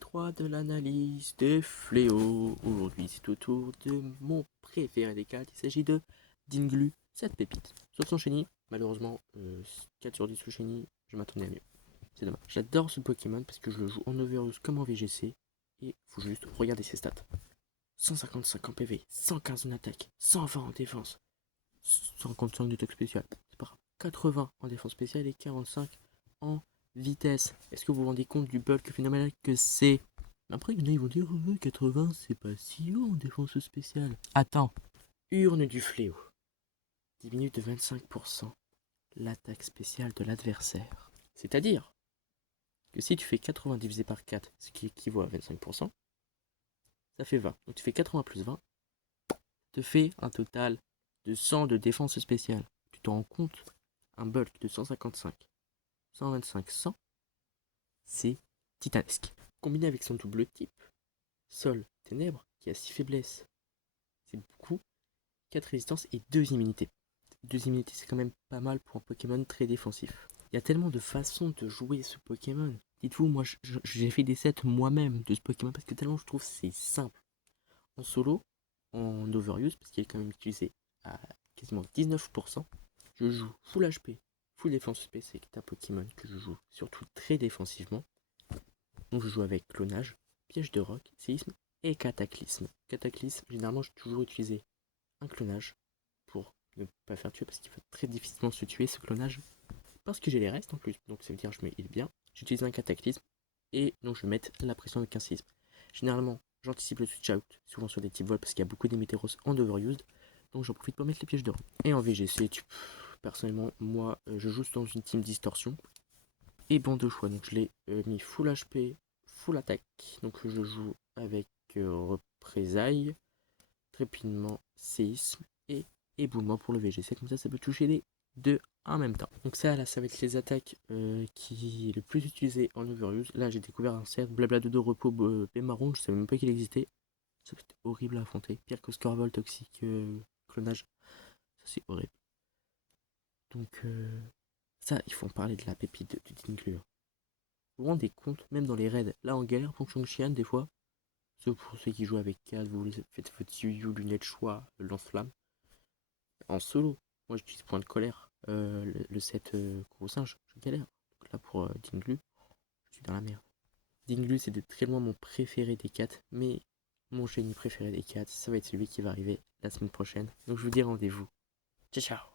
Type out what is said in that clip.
3 de l'analyse des fléaux. Aujourd'hui, c'est au tour de mon préféré des 4. Il s'agit de Dinglu, cette pépite. Sauf son Shiny, malheureusement, 4 sur 10 sous Shiny, je m'attendais à mieux. C'est dommage. J'adore ce Pokémon parce que je le joue en Overuse comme en VGC. Et faut juste regarder ses stats. 155 en PV, 115 en attaque, 120 en défense, 55 d'attaque spéciale, c'est pas grave. 80 en défense spéciale et 45 en vitesse. Est-ce que vous vous rendez compte du bulk phénoménal que c'est? Après, il y en a, ils vont dire 80, c'est pas si haut en défense spéciale. Attends. Urne du fléau. Diminue de 25% l'attaque spéciale de l'adversaire. C'est-à-dire que si tu fais 80 divisé par 4, ce qui équivaut à 25%, ça fait 20. Donc tu fais 80 plus 20, te fait un total de 100 de défense spéciale. Tu te rends compte? Un bulk de 155, 125, 100, c'est titanesque. Combiné avec son double type, Sol, Ténèbres, qui a 6 faiblesses, c'est beaucoup, 4 résistances et 2 immunités. 2 immunités, c'est quand même pas mal pour un Pokémon très défensif. Il y a tellement de façons de jouer ce Pokémon. Dites-vous, moi j'ai fait des sets moi-même de ce Pokémon parce que tellement je trouve c'est simple. En solo, en overuse, parce qu'il est quand même utilisé à quasiment 19%, je joue full HP, full défense SP, c'est un Pokémon que je joue surtout très défensivement. Donc je joue avec clonage, piège de roc, séisme et cataclysme. Cataclysme, généralement j'ai toujours utilisé un clonage pour ne pas faire tuer parce qu'il va très difficilement se tuer ce clonage. Parce que j'ai les restes en plus, donc ça veut dire que je me heal bien. J'utilise un cataclysme et donc je vais mettre la pression avec un séisme. Généralement, j'anticipe le switch out, souvent sur des types vol parce qu'il y a beaucoup d'émétéros en overused. Donc j'en profite pour mettre les pièges de roc. Et en VGC, personnellement, moi je joue dans une team distorsion. Et bon de choix, donc je l'ai mis full HP, full attaque. Donc je joue avec représailles, trépinement, séisme et éboulement pour le VGC. Comme ça peut toucher les deux en même temps. Donc ça, là, ça va être les attaques qui est le plus utilisé en overuse. Là, j'ai découvert un cercle blabla de repos marron, je savais même pas qu'il existait. Ça fait horrible à affronter. Pire que Scorvol, toxique, clonage. Ça, c'est horrible. Donc, ça, il faut en parler de la pépite de Dinglu. Vous vous rendez compte, même dans les raids, là en galère, Ponchong Xian, des fois, pour ceux qui jouent avec 4, vous faites votre Yu lunettes choix, lance-flamme. En solo, moi j'utilise point de colère, le set gros singe, je galère. Donc là pour Dinglu, je suis dans la merde. Dinglu, c'est de très loin mon préféré des 4, mais mon génie préféré des 4, ça va être celui qui va arriver la semaine prochaine. Donc je vous dis rendez-vous. Ciao ciao.